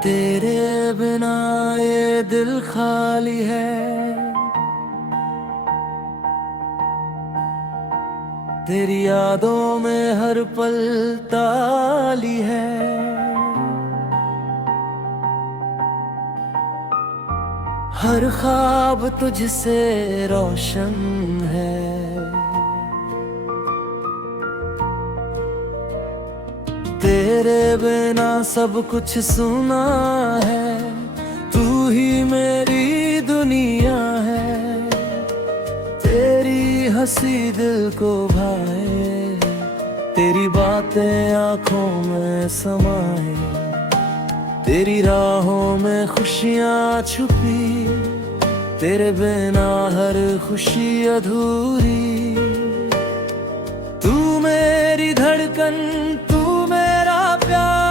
तेरे बिना ये दिल खाली है, तेरी यादों में हर पल ताली है। हर ख्वाब तुझसे रोशन है, तेरे बिना सब कुछ सुना है। तू ही मेरी दुनिया है, तेरी हंसी दिल को भाए, तेरी बातें आंखों में समाए, तेरी राहों में खुशियाँ छुपी, तेरे बिना हर खुशी अधूरी। तू मेरी धड़कन, तू मेरा प्यार।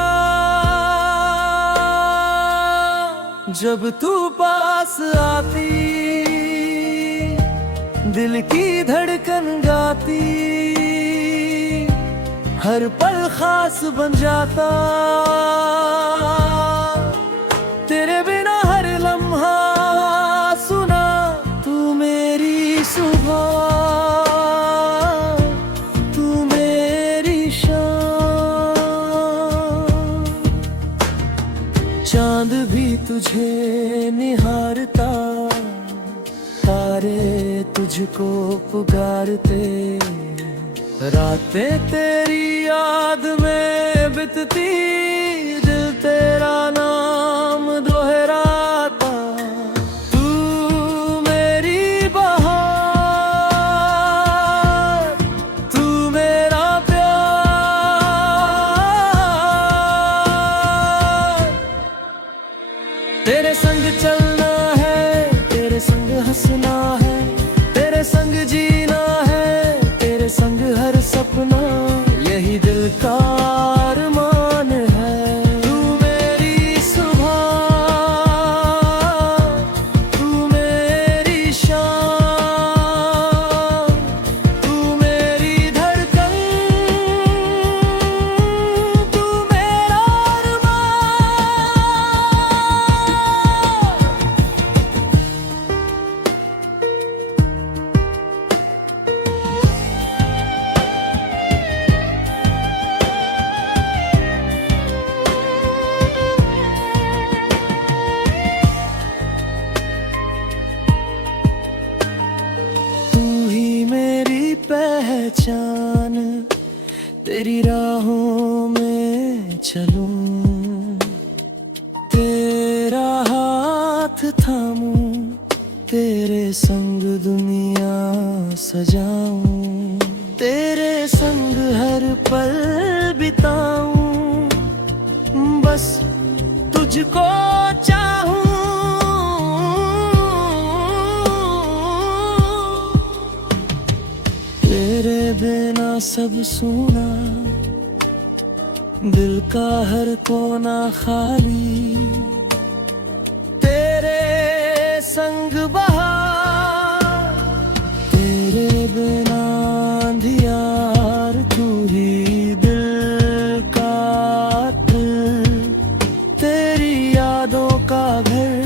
जब तू पास आती, दिल की धड़कन गाती, हर पल खास बन जाता। तेरे बिना हर लम्हा सुना, तू मेरी सुबह, तू मेरी शाम। चांद भी तुझे निहारता, तारे तुझको पुकारते, रातें तेरी याद में बितती, दिल तेरा नाम दोहराता। तू मेरी बहार, तू मेरा प्यार। तेरे संग चलना है, तेरे संग हंसना है, तेरे संग जीना है, तेरे संग हर सपना, यही दिल का अरमान है। तू मेरी सुबह, तू मेरी शाम, तू मेरी धड़कन, तू मेरा पहचान। तेरी राहों में चलूं, तेरा हाथ थामूं, तेरे संग दुनिया सजाऊं, तेरे संग हर पल बिताऊं, बस तुझको चाहूं। तेरे बिना सब सुना, दिल का हर कोना खाली, तेरे संग बहार, तेरे बिना अंधियार। तू ही दिल का दिल, तेरी यादों का घर।